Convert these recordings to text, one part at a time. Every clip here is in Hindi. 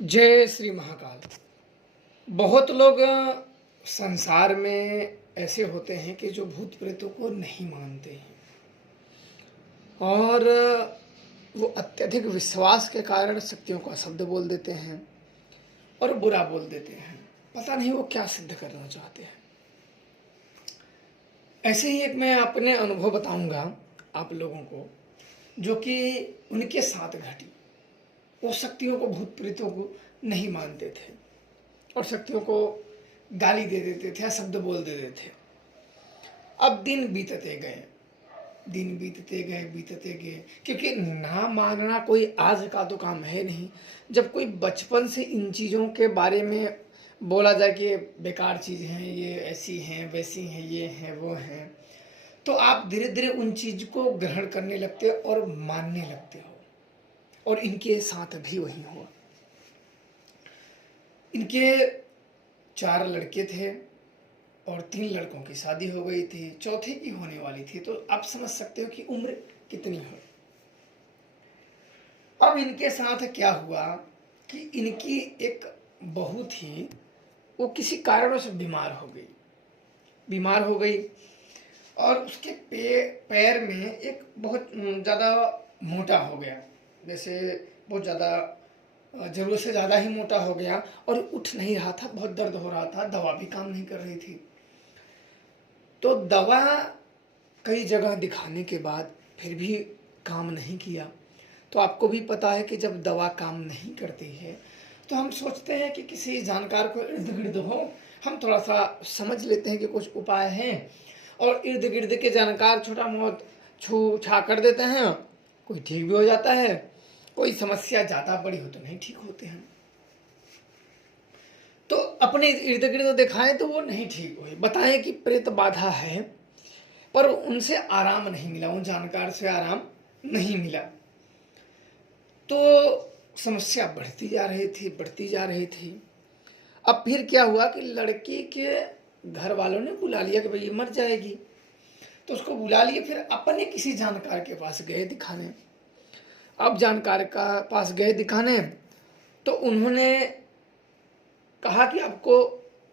जय श्री महाकाल। बहुत लोग संसार में ऐसे होते हैं कि जो भूत प्रेतों को नहीं मानते हैं और वो अत्यधिक विश्वास के कारण शक्तियों को अशब्द बोल देते हैं और बुरा बोल देते हैं। पता नहीं वो क्या सिद्ध करना चाहते हैं। ऐसे ही एक मैं अपने अनुभव बताऊंगा आप लोगों को, जो कि उनके साथ घटी। वो शक्तियों को, भूत प्रेतों को नहीं मानते थे और शक्तियों को गाली दे देते थे, शब्द बोल देते थे। अब दिन बीतते गए, दिन बीतते गए, क्योंकि ना मानना कोई आज का तो काम है नहीं। जब कोई बचपन से इन चीज़ों के बारे में बोला जाए कि बेकार चीज़ हैं, ये ऐसी हैं, वैसी हैं, ये हैं, वो हैं, तो आप धीरे धीरे उन चीज़ को ग्रहण करने लगते हो और मानने लगते हो। और इनके साथ भी वही हुआ। इनके 4 लड़के थे और 3 लड़कों की शादी हो गई थी, चौथे की होने वाली थी। तो आप समझ सकते हो कि उम्र कितनी हो। अब इनके साथ क्या हुआ कि इनकी एक बहू थी, वो किसी कारणों से बीमार हो गई और उसके पैर में एक बहुत ज़्यादा मोटा हो गया, जैसे बहुत ज़्यादा ज़रूरत से ज़्यादा ही मोटा हो गया और उठ नहीं रहा था, बहुत दर्द हो रहा था, दवा भी काम नहीं कर रही थी। तो दवा कई जगह दिखाने के बाद फिर भी काम नहीं किया। तो आपको भी पता है कि जब दवा काम नहीं करती है तो हम सोचते हैं कि किसी जानकार को इर्द गिर्द हो, हम थोड़ा सा समझ लेते हैं कि कुछ उपाय हैं और इर्द गिर्द के जानकार छोटा मोट छू छा कर देते हैं, कोई ठीक भी हो जाता है। कोई समस्या ज़्यादा बड़ी हो तो नहीं ठीक होते हैं। तो अपने इर्द गिर्द दिखाएं तो वो नहीं ठीक हुए, बताएं कि प्रेत बाधा है, पर उनसे आराम नहीं मिला, उन जानकार से आराम नहीं मिला। तो समस्या बढ़ती जा रही थी। अब फिर क्या हुआ कि लड़की के घर वालों ने बुला लिया कि भाई ये मर जाएगी। तो उसको बुला लिया, फिर अपने किसी जानकार के पास गए दिखाने। अब जानकार का पास गए दिखाने तो उन्होंने कहा कि आपको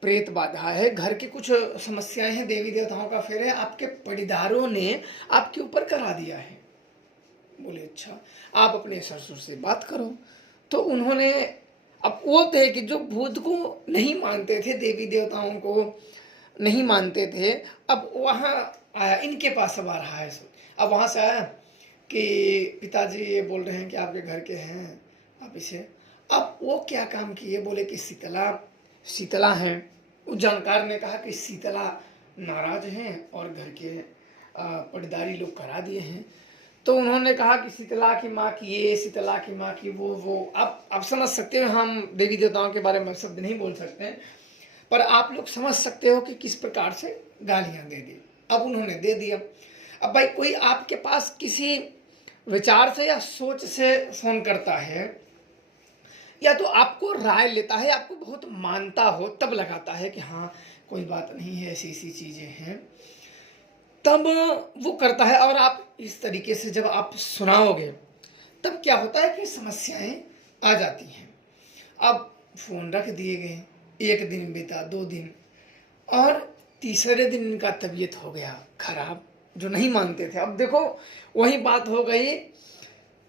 प्रेत बाधा है, घर की कुछ समस्याएं हैं, देवी देवताओं का फेर है, आपके पड़ीदारों ने आपके ऊपर करा दिया है। बोले अच्छा, आप अपने ससुर से बात करो। तो उन्होंने, अब वो थे कि जो भूत को नहीं मानते थे, देवी देवताओं को नहीं मानते थे, अब वहाँ आया, इनके पास सब आ रहा है। अब वहाँ से आया कि पिताजी ये बोल रहे हैं कि आपके घर के हैं, आप इसे। अब वो क्या काम किए, बोले कि शीतला हैं। उस जानकार ने कहा कि शीतला नाराज हैं और घर के पटदारी लोग करा दिए हैं। तो उन्होंने कहा कि शीतला की माँ की ये, शीतला की माँ की वो। आप समझ सकते हो, हम देवी देवताओं के बारे में शब्द नहीं बोल सकते हैं, पर आप लोग समझ सकते हो कि किस प्रकार से गालियाँ दे दी। अब उन्होंने दे दिया। अब भाई कोई आपके पास किसी विचार से या सोच से फोन करता है, या तो आपको राय लेता है, आपको बहुत मानता हो, तब लगाता है कि हाँ कोई बात नहीं है, ऐसी ऐसी चीजें हैं, तब वो करता है। और आप इस तरीके से जब आप सुनाओगे तब क्या होता है कि समस्याएं आ जाती हैं। अब फोन रख दिए गए, 1 दिन बीता, 2 दिन, और तीसरे दिन इनका तबीयत हो गया खराब, जो नहीं मानते थे। अब देखो वही बात हो गई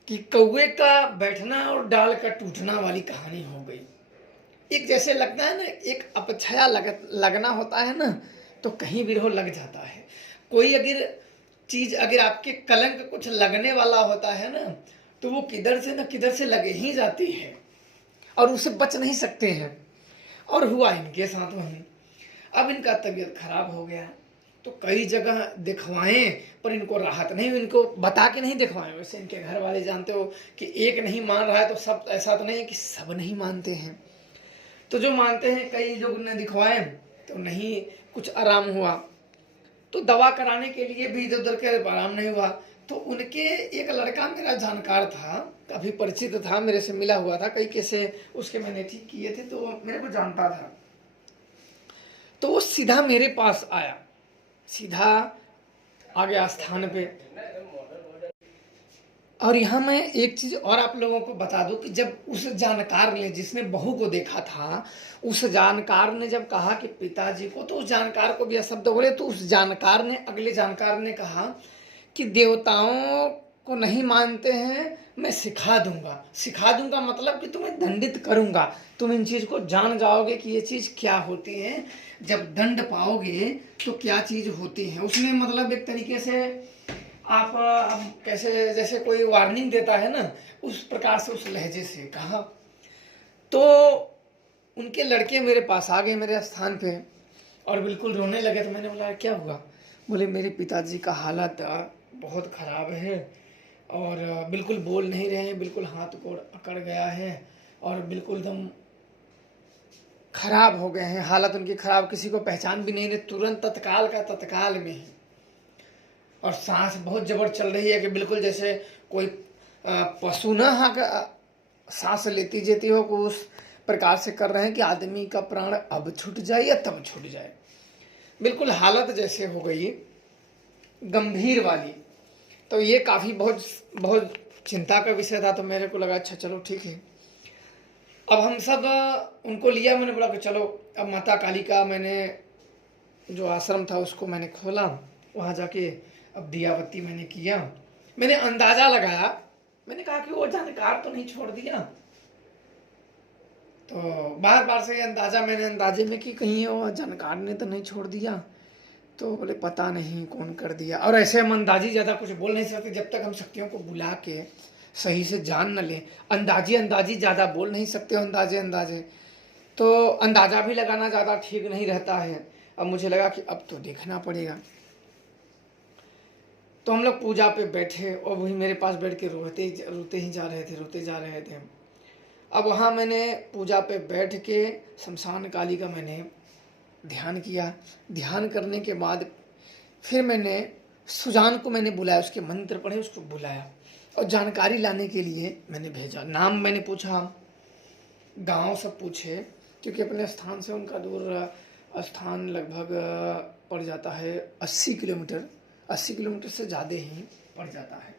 कि कौवे का बैठना और डाल का टूटना वाली कहानी हो गई। एक जैसे लगता है ना, एक अपछाया लगना होता है ना, तो कहीं भी रहो लग जाता है। कोई अगर चीज, अगर आपके कलंक कुछ लगने वाला होता है ना, तो वो किधर से ना किधर से लगे ही जाती है और उसे बच नहीं सकते हैं। और हुआ इनके साथ वहीं। अब इनका तबीयत खराब हो गया तो कई जगह दिखवाएं, पर इनको राहत नहीं, इनको बता के नहीं दिखवाएं। वैसे इनके घर वाले जानते हो कि एक नहीं मान रहा है तो सब, ऐसा तो नहीं है कि सब नहीं मानते हैं। तो जो मानते हैं, कई लोग ने दिखवाए तो नहीं कुछ आराम हुआ, तो दवा कराने के लिए भी इधर उधर के आराम नहीं हुआ। तो उनके एक लड़का मेरा जानकार था, काफी परिचित था, मेरे से मिला हुआ था, कई कैसे उसके मैंने ठीक किए थे, तो मेरे को जानता था। तो वो सीधा मेरे पास आया, सीधा आ गया स्थान पे। और यहाँ मैं एक चीज़ और आप लोगों को बता दूं कि जब उस जानकार ने, जिसने बहू को देखा था, उस जानकार ने जब कहा कि पिताजी को, तो उस जानकार को भी यह शब्द बोले, तो उस जानकार ने, अगले जानकार ने कहा कि देवताओं को नहीं मानते हैं, मैं सिखा दूंगा। सिखा दूंगा मतलब कि तुम्हें दंडित करूंगा, तुम इन चीज़ को जान जाओगे कि ये चीज़ क्या होती है, जब दंड पाओगे तो क्या चीज़ होती है। उसने मतलब एक तरीके से आप कैसे, जैसे कोई वार्निंग देता है ना, उस प्रकार से, उस लहजे से कहा। तो उनके लड़के मेरे पास आ गए मेरे स्थान पे और बिल्कुल रोने लगे। तो मैंने बोला क्या हुआ? बोले मेरे पिताजी का हालत बहुत ख़राब है और बिल्कुल बोल नहीं रहे हैं, बिल्कुल हाथ गोड़ अकड़ गया है और बिल्कुल एकदम खराब हो गए हैं, हालत उनकी खराब, किसी को पहचान भी नहीं रहे, तुरंत तत्काल का तत्काल में ही। और सांस बहुत जबर चल रही है कि बिल्कुल जैसे कोई पशु ना सांस लेती जेती हो, को उस प्रकार से कर रहे हैं कि आदमी का प्राण अब छूट जाए या तब छूट जाए। बिल्कुल हालत जैसे हो गई गंभीर वाली। तो ये काफ़ी बहुत बहुत चिंता का विषय था। तो मेरे को लगा अच्छा चलो ठीक है। अब हम सब उनको लिया, मैंने बोला कि चलो अब माता काली का, मैंने जो आश्रम था उसको मैंने खोला, वहाँ जाके अब दिया बत्ती मैंने किया। मैंने अंदाज़ा लगाया, मैंने कहा कि वो जानकार तो नहीं छोड़ दिया। तो बार बार से अंदाज़ा, मैंने अंदाजे में कि कहीं वो जानकार ने तो नहीं छोड़ दिया। तो बोले पता नहीं कौन कर दिया। और ऐसे हम अंदाजी ज़्यादा कुछ बोल नहीं सकते जब तक हम शक्तियों को बुला के सही से जान न लें। अंदाजी ज़्यादा बोल नहीं सकते हो, अंदाजे। तो अंदाज़ा भी लगाना ज़्यादा ठीक नहीं रहता है। अब मुझे लगा कि अब तो देखना पड़ेगा। तो हम लोग पूजा पे बैठे और वही मेरे पास बैठ के रोते ही जा रहे थे। अब वहाँ मैंने पूजा पे बैठ के शमशान काली का मैंने ध्यान किया। ध्यान करने के बाद फिर मैंने सुजान को मैंने बुलाया, उसके मंत्र पढ़े, उसको बुलाया और जानकारी लाने के लिए मैंने भेजा। नाम मैंने पूछा, गांव सब पूछे, क्योंकि अपने स्थान से उनका दूर स्थान लगभग पड़ जाता है 80 किलोमीटर। 80 किलोमीटर से ज़्यादा ही पड़ जाता है,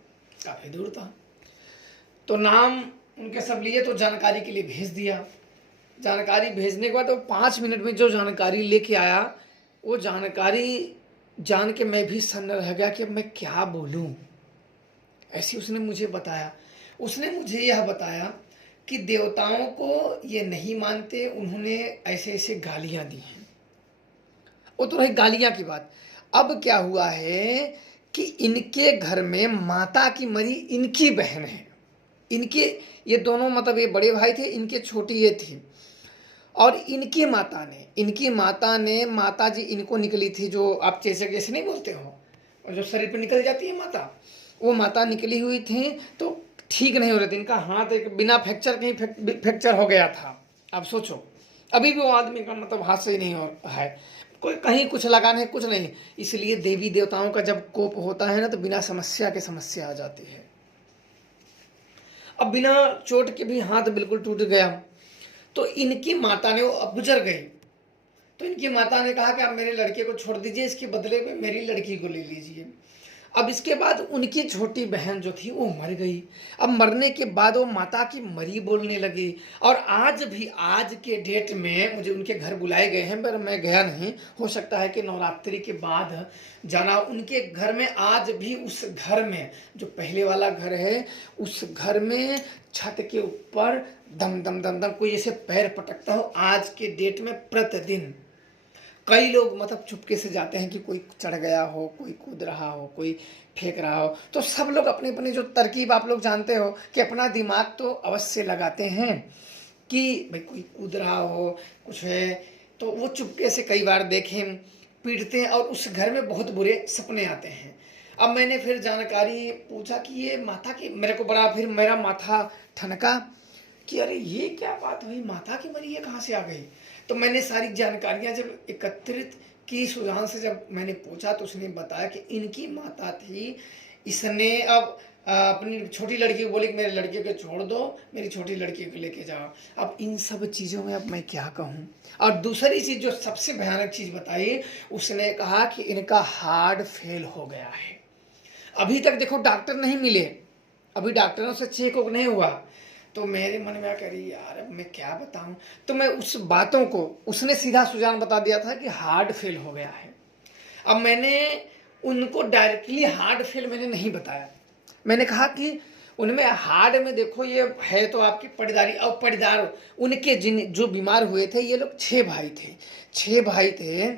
काफ़ी दूर था। तो नाम उनके सब लिए, तो जानकारी के लिए भेज दिया। जानकारी भेजने के बाद तो 5 मिनट में जो जानकारी लेके आया, वो जानकारी जान के मैं भी सन्न रह गया कि अब मैं क्या बोलूं। ऐसे उसने मुझे बताया। उसने मुझे यह बताया कि देवताओं को ये नहीं मानते, उन्होंने ऐसे ऐसे गालियां दी हैं। वो तो रही गालियां की बात। अब क्या हुआ है कि इनके घर में माता की मरी इनकी बहन है। इनके ये दोनों मतलब ये बड़े भाई थे, इनके छोटी ये थी। और इनकी माता ने माता जी इनको निकली थी, जो आप जैसे जैसे नहीं बोलते हो, और जो शरीर पे निकल जाती है माता, वो माता निकली हुई थी। तो ठीक नहीं हो रहे थे, इनका हाथ एक बिना फ्रैक्चर कहीं फ्रैक्चर हो गया था। आप सोचो, अभी भी वो आदमी का मतलब हाथ से ही नहीं हो है, कोई कहीं कुछ लगाने कुछ नहीं। इसलिए देवी देवताओं का जब कोप होता है ना, तो बिना समस्या के समस्या आ जाती है। अब बिना चोट के भी हाथ बिल्कुल टूट गया। तो इनकी माता ने, वो अब गुजर गई, तो इनकी माता ने कहा कि आप मेरे लड़के को छोड़ दीजिए, इसके बदले में मेरी लड़की को ले लीजिए। अब इसके बाद उनकी छोटी बहन जो थी वो मर गई। अब मरने के बाद वो माता की मरी बोलने लगी। और आज भी, आज के डेट में मुझे उनके घर बुलाए गए हैं, पर मैं गया नहीं। हो सकता है कि नवरात्रि के बाद जाना। उनके घर में आज भी, उस घर में जो पहले वाला घर है, उस घर में छत के ऊपर दम दम दम दम कोई ऐसे पैर पटकता हो। आज के डेट में प्रतिदिन कई लोग मतलब चुपके से जाते हैं कि कोई चढ़ गया हो, कोई कूद रहा हो, कोई फेंक रहा हो। तो सब लोग अपनी अपनी जो तरकीब, आप लोग जानते हो कि अपना दिमाग तो अवश्य लगाते हैं कि भाई कोई कूद रहा हो, कुछ है, तो वो चुपके से कई बार देखें, पीटते हैं और उस घर में बहुत बुरे सपने आते हैं। अब मैंने फिर जानकारी पूछा कि ये माता की, मेरे को बड़ा फिर मेरा माथा ठनका कि अरे ये क्या बात हुई, माता की मरी ये कहाँ से आ गई। तो मैंने सारी जानकारियां जब एकत्रित की, सुजान से जब मैंने पूछा, तो उसने बताया कि इनकी माता थी। इसने अब अपनी छोटी लड़की को बोली कि मेरे लड़के को छोड़ दो, मेरी छोटी लड़की को लेके जाओ। अब इन सब चीज़ों में अब मैं क्या कहूँ। और दूसरी चीज़, जो सबसे भयानक चीज़ बताई, उसने कहा कि इनका हार्ट फेल हो गया है। अभी तक देखो डॉक्टर नहीं मिले, अभी डॉक्टरों से चेक वक नहीं हुआ। तो मेरे मन में क्या रही यार, अब मैं क्या बताऊं। तो मैं उस बातों को, उसने सीधा सुजान बता दिया था कि हार्ट फेल हो गया है। अब मैंने उनको डायरेक्टली हार्ट फेल मैंने नहीं बताया। मैंने कहा कि उनमें हार्ट में देखो ये है तो आपकी पड़ीदारी, और पड़ीदार उनके जिन जो बीमार हुए थे, ये लोग 6 भाई थे। 6 भाई थे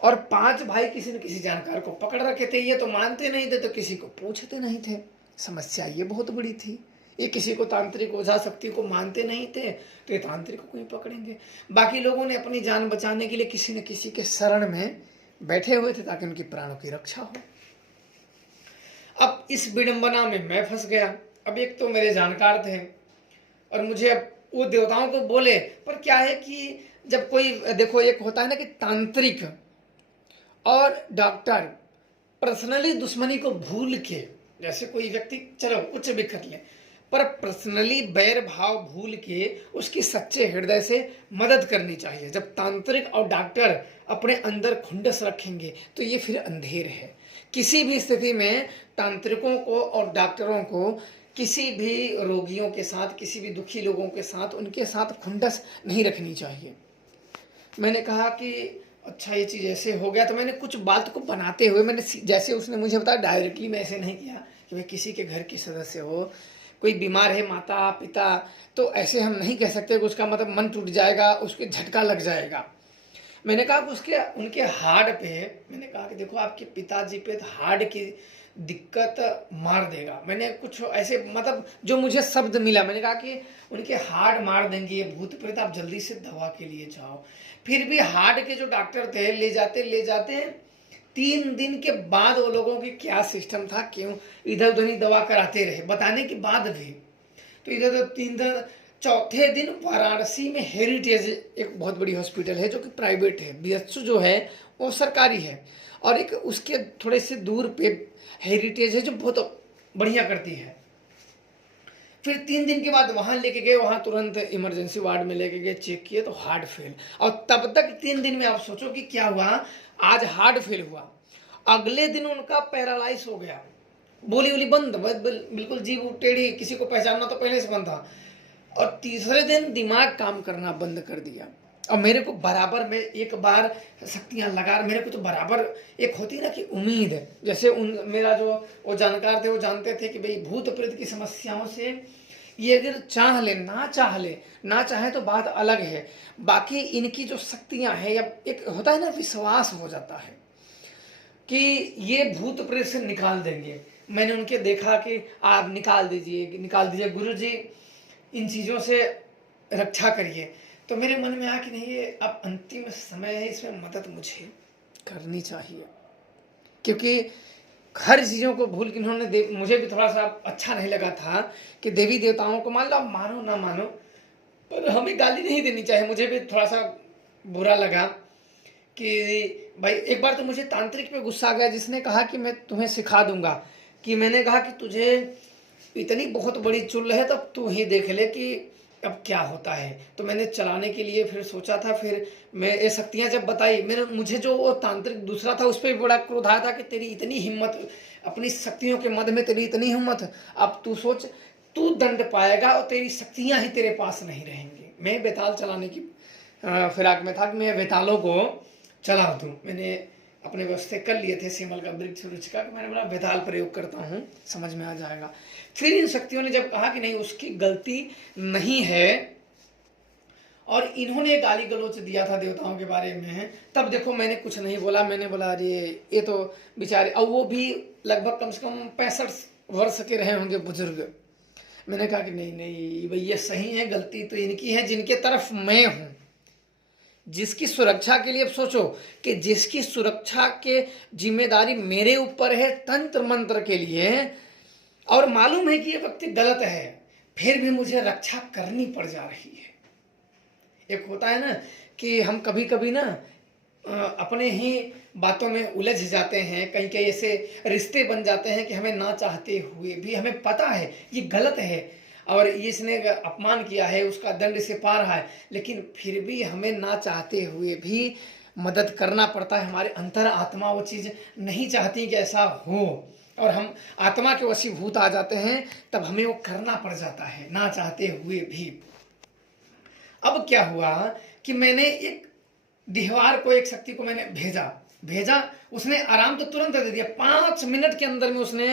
और 5 भाई किसी न किसी जानकार को पकड़ रखे थे। ये तो मानते नहीं थे तो किसी को पूछते नहीं थे। समस्या ये बहुत बड़ी थी। ये किसी को तांत्रिक ओझा शक्ति को मानते नहीं थे तो ये तांत्रिक को क्यों पकड़ेंगे। बाकी लोगों ने अपनी जान बचाने के लिए किसी न किसी के शरण में बैठे हुए थे ताकि उनकी प्राणों की रक्षा हो। अब इस विडंबना में मैं फंस गया। अब एक तो मेरे जानकार थे और मुझे अब वो देवताओं को बोले, पर क्या है कि जब कोई देखो, एक होता है ना कि तांत्रिक और डॉक्टर पर्सनली दुश्मनी को भूल के, जैसे कोई व्यक्ति चलो कुछ भी कर ले, पर पर्सनली बैर भाव भूल के उसकी सच्चे हृदय से मदद करनी चाहिए। जब तांत्रिक और डॉक्टर अपने अंदर खुंडस रखेंगे तो ये फिर अंधेर है। किसी भी स्थिति में तांत्रिकों को और डॉक्टरों को किसी भी रोगियों के साथ, किसी भी दुखी लोगों के साथ, उनके साथ खुंडस नहीं रखनी चाहिए। मैंने कहा कि अच्छा ये चीज़ ऐसे हो गया। तो मैंने कुछ बात को बनाते हुए, मैंने जैसे उसने मुझे बताया डायरेक्टली मैं ऐसे नहीं किया कि भाई किसी के घर की सदस्य हो, कोई बीमार है, माता पिता, तो ऐसे हम नहीं कह सकते कि उसका मतलब मन टूट जाएगा, उसके झटका लग जाएगा। मैंने कहा कि उसके उनके हार्ट पे, मैंने कहा कि देखो आपके पिताजी पे हार्ट की दिक्कत मार देगा। मैंने कुछ ऐसे मतलब जो मुझे शब्द मिला, मैंने कहा कि उनके हार्ट मार देंगे ये भूत प्रेत, आप जल्दी से दवा के लिए जाओ। फिर भी हार्ट के जो डॉक्टर थे ले जाते 3 दिन के बाद वो लोगों की क्या सिस्टम था, क्यों इधर उधर ही दवा कराते रहे बताने के बाद भी। तो इधर 3 दिन, चौथे दिन वाराणसी में हेरिटेज एक बहुत बड़ी हॉस्पिटल है जो कि प्राइवेट है, बीएचयू जो है वो सरकारी है, और एक उसके थोड़े से दूर पे हेरिटेज है जो बहुत बढ़िया करती है। फिर 3 दिन के बाद वहाँ लेके गए, वहाँ तुरंत इमरजेंसी वार्ड में लेके गए, चेक किए तो हार्ट फेल। और तब तक 3 दिन में आप सोचो कि क्या हुआ, आज हार्ट फेल हुआ, अगले दिन उनका पैरालाइज हो गया, बोली वोली बंद, बिल्कुल जीभ टेढ़ी, किसी को पहचानना तो पहले से बंद था। और तीसरे दिन दिमाग काम करना बंद कर दिया। और मेरे को बराबर में एक बार शक्तियाँ लगा, मेरे को तो बराबर एक होती है ना कि उम्मीद है, जैसे उन मेरा जो वो जानकार थे वो जानते थे कि भाई भूत प्रेत की समस्याओं से ये अगर चाह ले ना चाहे तो बात अलग है, बाकी इनकी जो शक्तियाँ हैं, या एक होता है ना विश्वास हो जाता है कि ये भूत प्रेत से निकाल देंगे। मैंने उनके देखा कि आप निकाल दीजिए गुरु जी, इन चीज़ों से रक्षा करिए। तो मेरे मन में आया कि नहीं, ये अब अंतिम समय है, इसमें मदद मुझे करनी चाहिए, क्योंकि हर चीज़ों को भूल के इन्होंने मुझे भी थोड़ा सा अच्छा नहीं लगा था कि देवी देवताओं को मान लो आप मानो ना मानो, पर हमें गाली नहीं देनी चाहिए। मुझे भी थोड़ा सा बुरा लगा कि भाई एक बार तो मुझे तांत्रिक पे गुस्सा आ गया जिसने कहा कि मैं तुम्हें सिखा दूंगा, कि मैंने कहा कि तुझे इतनी बहुत बड़ी चुल है तब तू ही देख ले कि अब क्या होता है। तो मैंने चलाने के लिए फिर सोचा था, फिर मैं ये शक्तियाँ जब बताई, मुझे जो वो तांत्रिक दूसरा था उस पर भी बड़ा क्रोध आया था कि तेरी इतनी हिम्मत, अपनी शक्तियों के मद में तेरी इतनी हिम्मत, अब तू सोच तू दंड पाएगा और तेरी शक्तियाँ ही तेरे पास नहीं रहेंगी। मैं बेताल चलाने की फिराक में था कि मैं बेतालों को चला दूँ। मैंने अपने व्यवस्था कर लिए थे सिमल का वृक्ष का, मैंने बोला बेताल प्रयोग करता हूँ, समझ में आ जाएगा। फिर इन शक्तियों ने जब कहा कि नहीं उसकी गलती नहीं है और इन्होंने गाली गलौच दिया था देवताओं के बारे में, तब देखो मैंने कुछ नहीं बोला। मैंने बोला अरे ये तो बेचारे, और वो भी लगभग कम से कम 65 वर्ष के रहे होंगे बुजुर्ग। मैंने कहा कि नहीं भाई ये सही है, गलती तो इनकी है जिनके तरफ मैं हूँ, जिसकी सुरक्षा के लिए। अब सोचो कि जिसकी सुरक्षा के जिम्मेदारी मेरे ऊपर है तंत्र मंत्र के लिए, और मालूम है कि ये व्यक्ति गलत है, फिर भी मुझे रक्षा करनी पड़ जा रही है। एक होता है ना कि हम कभी कभी ना अपने ही बातों में उलझ जाते हैं, कहीं कहीं ऐसे रिश्ते बन जाते हैं कि हमें ना चाहते हुए भी हमें पता है ये गलत है और इसने अपमान किया है, उसका दंड इसे पा रहा है, लेकिन फिर भी हमें ना चाहते हुए भी मदद करना पड़ता है। हमारे अंतर आत्मा वो चीज़ नहीं चाहती कि ऐसा हो, और हम आत्मा के वशीभूत आ जाते हैं, तब हमें वो करना पड़ जाता है ना चाहते हुए भी। अब क्या हुआ कि मैंने एक दिहवार को, एक शक्ति को मैंने भेजा, उसने आराम तो तुरंत दे दिया, 5 मिनट के अंदर में उसने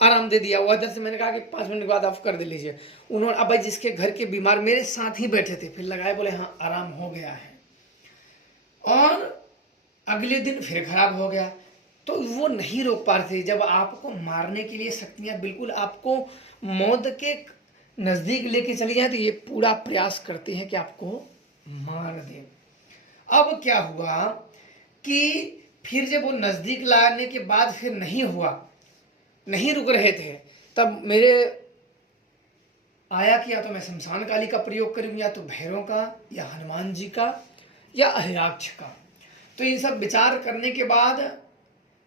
आराम दे दिया। वो इधर से मैंने कहा कि 5 मिनट के बाद ऑफ कर दे लीजिए। उन्होंने, अब भाई जिसके घर के बीमार मेरे साथ ही बैठे थे, फिर लगाए, बोले हाँ आराम हो गया है। और अगले दिन फिर खराब हो गया। तो वो नहीं रोक पा रहे थे। जब आपको मारने के लिए शक्तियां बिल्कुल आपको मौत के नजदीक लेके चली जाए, तो ये पूरा प्रयास करते हैं कि आपको मार दे। अब क्या हुआ कि फिर जब वो नजदीक लाने के बाद फिर नहीं हुआ, नहीं रुक रहे थे, तब मेरे आया कि या तो मैं शमशान काली का प्रयोग करूं, या तो भैरव का, या हनुमान जी का, या अहिराक्ष का। तो इन सब विचार करने के बाद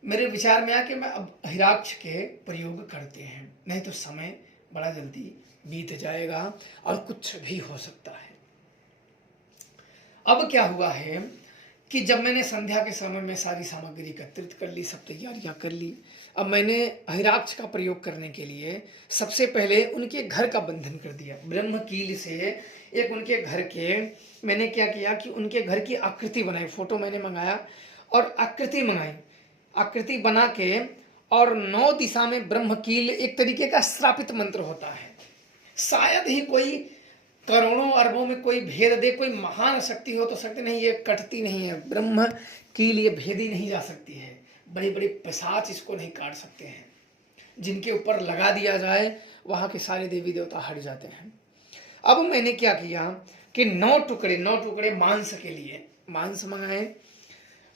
मेरे विचार में आया कि मैं अब अहिराक्ष के प्रयोग करते हैं, नहीं तो समय बड़ा जल्दी बीत जाएगा और कुछ भी हो सकता है। अब क्या हुआ है कि जब मैंने संध्या के समय में सारी सामग्री एकत्रित कर ली, सब तैयारियां कर ली, अब मैंने अहिराक्ष का प्रयोग करने के लिए सबसे पहले उनके घर का बंधन कर दिया। ब्रह्म कील से एक उनके घर के मैंने क्या किया कि उनके घर की आकृति बनाई, फोटो मैंने मंगाया और आकृति मंगाई, आकृति बना के, और 9 दिशा में ब्रह्म कील एक तरीके का श्रापित मंत्र होता है। शायद ही कोई करोड़ों अरबों में कोई भेद दे, कोई महान शक्ति हो तो शक्ति नहीं, ये कटती नहीं है। ब्रह्म कील ये भेदी नहीं जा सकती है, बड़े बड़े पिशाच इसको नहीं काट सकते हैं। जिनके ऊपर लगा दिया जाए वहां के सारे देवी देवता हट जाते हैं। अब मैंने क्या किया कि 9 टुकड़े मांस के लिए मांस मंगाए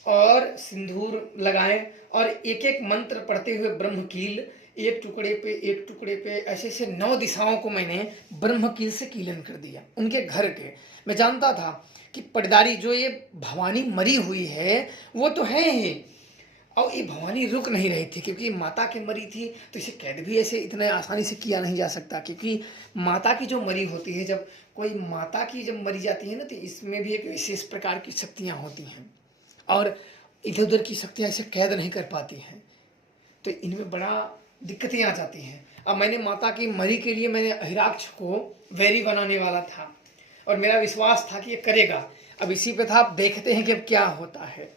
और सिंदूर लगाए, और एक एक मंत्र पढ़ते हुए ब्रह्म कील एक टुकड़े पे ऐसे ऐसे 9 दिशाओं को मैंने ब्रह्म कील से कीलन कर दिया उनके घर के। मैं जानता था कि पटदारी जो ये भवानी मरी हुई है वो तो है ही, और ये भवानी रुक नहीं रही थी, क्योंकि माता के मरी थी तो इसे कैद भी ऐसे इतने आसानी से किया नहीं जा सकता। क्योंकि माता की जो मरी होती है, जब कोई माता की जब मरी जाती है ना, तो इसमें भी एक विशेष प्रकार की शक्तियाँ होती हैं, और इधर उधर की शक्तियाँ ऐसे कैद नहीं कर पाती हैं, तो इनमें बड़ा दिक्कतें आ जाती हैं। अब मैंने माता की मरी के लिए मैंने अहिराक्ष को वैरी बनाने वाला था, और मेरा विश्वास था कि ये करेगा। अब इसी पे था, अब देखते हैं कि अब क्या होता है।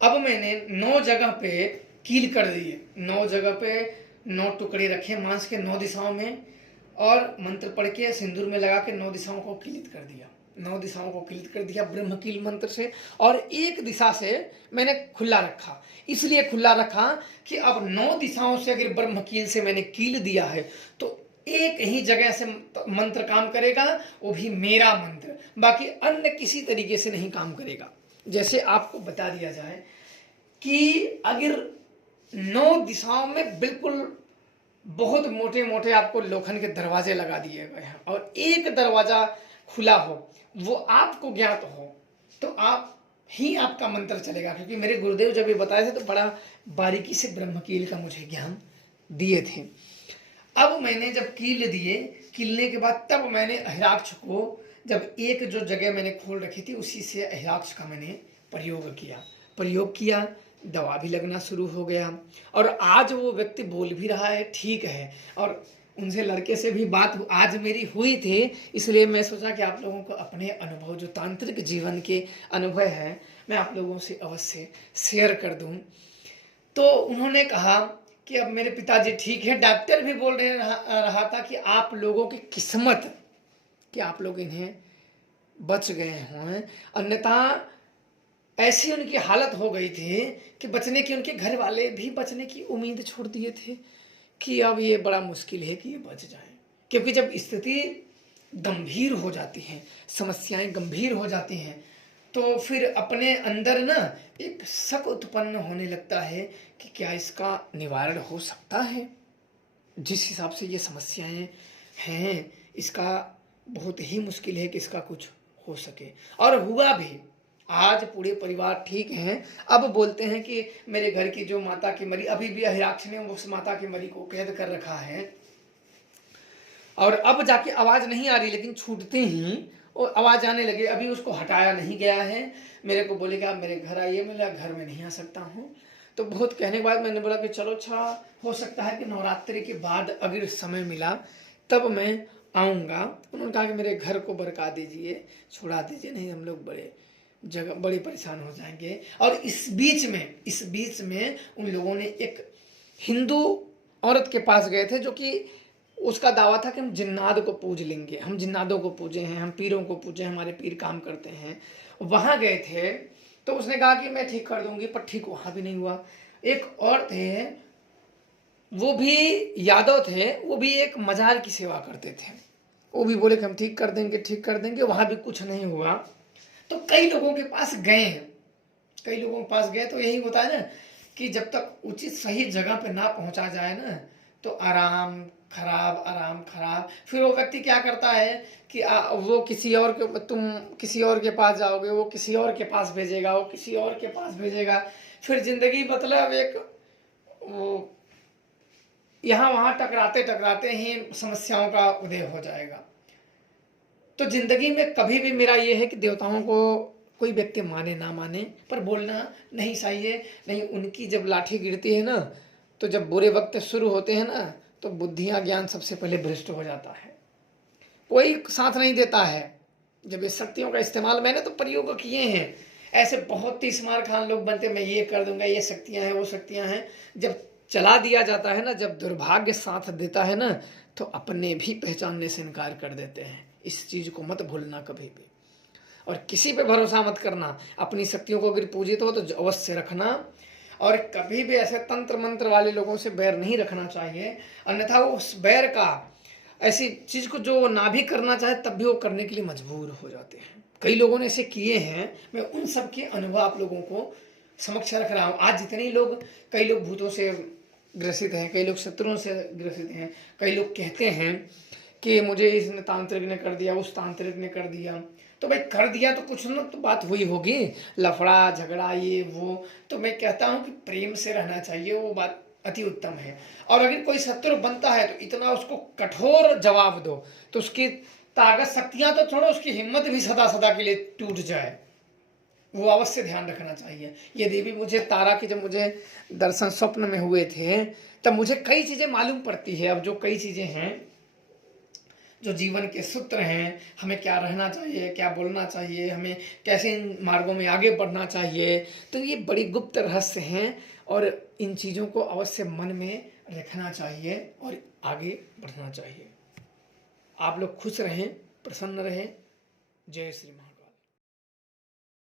अब मैंने 9 जगह पे कील कर दिए, 9 जगह पे 9 टुकड़े रखे मांस के 9 दिशाओं में, और मंत्र पढ़ के सिंदूर में लगा के 9 दिशाओं को कीलित कर दिया, 9 दिशाओं को कीलित कर दिया ब्रह्म कील मंत्र से। और एक दिशा से मैंने खुला रखा, इसलिए खुला रखा कि अब 9 दिशाओं से अगर ब्रह्म कील से मैंने कील दिया है तो एक ही जगह से मंत्र काम करेगा, वो भी मेरा मंत्र, बाकी अन्य किसी तरीके से नहीं काम करेगा। जैसे आपको बता दिया जाए कि अगर 9 दिशाओं में बिल्कुल बहुत मोटे मोटे आपको लोखंड के दरवाजे लगा दिए गए हैं, और एक दरवाजा खुला हो, वो आपको ज्ञात हो, तो आप ही आपका मंत्र चलेगा। क्योंकि मेरे गुरुदेव जब ये बताए थे तो बड़ा बारीकी से ब्रह्म कील का मुझे ज्ञान दिए थे। अब मैंने जब कील दिए, कीलने के बाद तब मैंने अहिराक्ष को, जब एक जो जगह मैंने खोल रखी थी उसी से अहिराक्ष का मैंने प्रयोग किया, दवा भी लगना शुरू हो गया, और आज वो व्यक्ति बोल भी रहा है, ठीक है। और उनसे लड़के से भी बात आज मेरी हुई थी, इसलिए मैं सोचा कि आप लोगों को अपने अनुभव, जो तांत्रिक जीवन के अनुभव है, मैं आप लोगों से अवश्य शेयर कर दूं। तो उन्होंने कहा कि अब मेरे पिताजी ठीक है, डॉक्टर भी बोल रहा था कि आप लोगों की किस्मत कि आप लोग इन्हें बच गए हैं, अन्यथा ऐसी उनकी हालत हो गई थी कि बचने की, उनके घर वाले भी बचने की उम्मीद छोड़ दिए थे कि अब ये बड़ा मुश्किल है कि ये बच जाए। क्योंकि जब स्थिति गंभीर हो जाती है, समस्याएं गंभीर हो जाती हैं, तो फिर अपने अंदर ना एक शक उत्पन्न होने लगता है कि क्या इसका निवारण हो सकता है। जिस हिसाब से ये समस्याएं हैं, इसका बहुत ही मुश्किल है कि इसका कुछ हो सके, और हुआ भी। आज पूरे परिवार ठीक हैं। अब बोलते हैं कि मेरे घर की जो माता की मरी, अभी भी अहिराक्ष ने उस माता की मरी को कैद कर रखा है, और अब जाके आवाज नहीं आ रही, लेकिन छूटते ही वो आवाज आने लगी। अभी उसको हटाया नहीं गया है। मेरे को बोले कि आप मेरे घर आइए, मैं घर में नहीं आ सकता हूँ। तो बहुत कहने के बाद मैंने बोला कि चलो अच्छा हो सकता है कि नवरात्रि के बाद अगर समय मिला तब मैं आऊँगा। उन्होंने कहा कि मेरे घर को बरका दीजिए, छुड़ा दीजिए, नहीं हम लोग बड़े परेशान हो जाएंगे। और इस बीच में उन लोगों ने एक हिंदू औरत के पास गए थे जो कि उसका दावा था कि हम जिन्नात को पूज लेंगे, हम जिन्नातों को पूजे हैं, हम पीरों को पूजे, हमारे पीर काम करते हैं। वहाँ गए थे तो उसने कहा कि मैं ठीक कर दूंगी, पर ठीक वहाँ भी नहीं हुआ। एक और थे, वो भी यादव थे, वो भी एक मजार की सेवा करते थे, वो भी बोले कि हम ठीक कर देंगे, वहाँ भी कुछ नहीं हुआ। तो कई लोगों के पास गए तो यही होता है ना कि जब तक उचित सही जगह पे ना पहुंचा जाए ना तो आराम खराब। फिर वो व्यक्ति क्या करता है कि वो तुम किसी और के पास जाओगे, वो किसी और के पास भेजेगा, फिर जिंदगी मतलब एक वो यहाँ वहाँ टकराते ही समस्याओं का उदय हो जाएगा। तो जिंदगी में कभी भी मेरा ये है कि देवताओं को कोई व्यक्ति माने ना माने, पर बोलना नहीं चाहिए। नहीं, उनकी जब लाठी गिरती है ना, तो जब बुरे वक्त शुरू होते हैं ना, तो बुद्धियां ज्ञान सबसे पहले भ्रष्ट हो जाता है, कोई साथ नहीं देता है। जब इस शक्तियों का इस्तेमाल मैंने तो प्रयोग किए हैं, ऐसे बहुत ही स्मार्ट खान लोग बनते, मैं ये कर दूंगा, ये शक्तियां हैं, वो शक्तियां हैं। जब चला दिया जाता है ना, जब दुर्भाग्य साथ देता है ना, तो अपने भी पहचानने से इनकार कर देते हैं। इस चीज को मत भूलना कभी भी, और किसी पे भरोसा मत करना। अपनी शक्तियों को अगर पूजित हो तो अवश्य रखना, और कभी भी ऐसे तंत्र मंत्र वाले लोगों से बैर नहीं रखना चाहिए, अन्यथा वो उस बैर का ऐसी चीज को जो ना भी करना चाहे तब भी वो करने के लिए मजबूर हो जाते हैं। कई लोगों ने ऐसे किए हैं, मैं उन सब के अनुभव आप लोगों को समक्ष रख रहा हूँ। आज जितने लोग, कई लोग भूतों से ग्रसित हैं, कई लोग शत्रुओं से ग्रसित हैं, कई लोग कहते हैं कि मुझे इसने तांत्रिक ने कर दिया, उस तांत्रिक ने कर दिया। तो भाई कर दिया तो कुछ ना तो बात हुई होगी, लफड़ा झगड़ा ये वो। तो मैं कहता हूँ कि प्रेम से रहना चाहिए, वो बात अति उत्तम है। और अगर कोई शत्रु बनता है तो इतना उसको कठोर जवाब दो तो उसकी ताकत शक्तियां तो छोड़ो, उसकी हिम्मत भी सदा सदा के लिए टूट जाए, वो अवश्य ध्यान रखना चाहिए। ये देवी मुझे तारा के जब मुझे दर्शन स्वप्न में हुए थे तब मुझे कई चीजें मालूम पड़ती है। अब जो कई चीजें हैं, जो जीवन के सूत्र हैं, हमें क्या रहना चाहिए, क्या बोलना चाहिए, हमें कैसे इन मार्गों में आगे बढ़ना चाहिए, तो ये बड़ी गुप्त रहस्य हैं और इन चीज़ों को अवश्य मन में रखना चाहिए और आगे बढ़ना चाहिए। आप लोग खुश रहें, प्रसन्न रहें। जय श्री महाराज।